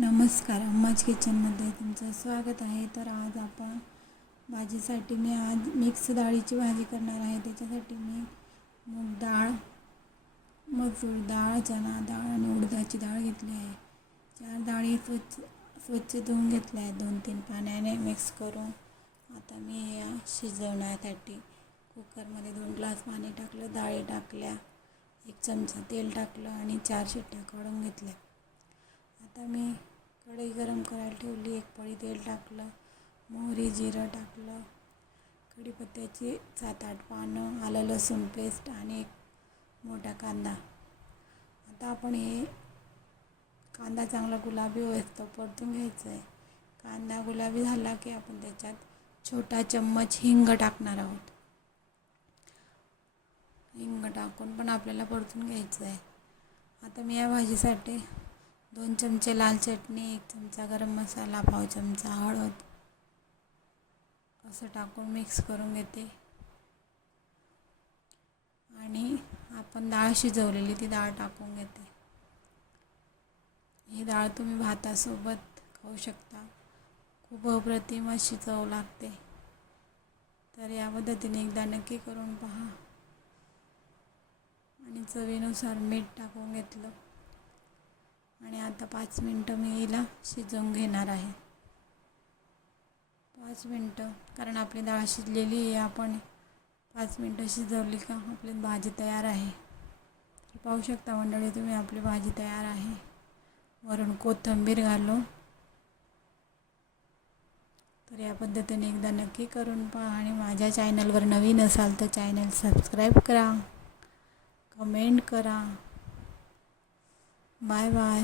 नमस्कार अम्माज किचनमध्ये तुमचं स्वागत आहे. तर आज आपण भाजीसाठी मी आज मिक्स डाळीची भाजी करणार आहे. त्याच्यासाठी मी मूग डाळ मसूर डाळ चणा डाळ आणि उडदाची डाळ घेतली आहे. चार डाळी स्वच्छ स्वच्छ धुवून घेतल्या आहेत. दोन तीन पाण्याने मिक्स करून आता मी या शिजवण्यासाठी कुकरमध्ये दोन ग्लास पाणी टाकलं डाळी टाकल्या एक चमचा तेल टाकलं आणि चार शिट्ट्या काढून घेतल्या. आता मी कढई गरम करायला ठेवली. एक पळी तेल टाकलं मोहरी जिरं टाकलं कढीपत्त्याची सात आठ पानं आलं लसूण पेस्ट आणि एक मोठा कांदा. आता आपण हे कांदा चांगला गुलाबी होतो परतून घ्यायचं आहे. कांदा गुलाबी झाला की आपण त्याच्यात छोटा चम्मच हिंग टाकणार आहोत. हिंग टाकून पण आपल्याला परतून घ्यायचं आहे. आता मी या भाजीसाठी दोन चमचे लाल चटणी एक चमचा गरम मसाला पाव चमचा हळद. असं टाकून मिक्स करून घेते. आणि आपण डाळ शिजवलेली ती डाळ टाकून घेते. ही डाळ तुम्ही भातासोबत खाऊ शकता. खूप अप्रतिम अशी चव लागते. तर या पद्धतीने एकदा नक्की करून पहा. आणि चवीनुसार मीठ टाकून घेतलं. आता पाच मिनटं मी हिला शिजवून घेणार आहे. पाच मिनटं कारण आपली डाळ शिजलेली आहे. आपण पाच मिनटं शिजवली का आपली भाजी तयार आहे. पाहू शकता मंडळी तुम्ही आपली भाजी तयार आहे. वरून कोथिंबीर घालो तर या पद्धतीने एकदा नक्की करून पहा. आणि माझ्या चॅनलवर नवीन असाल तर चॅनल सबस्क्राईब करा. कमेंट करा. Bye bye.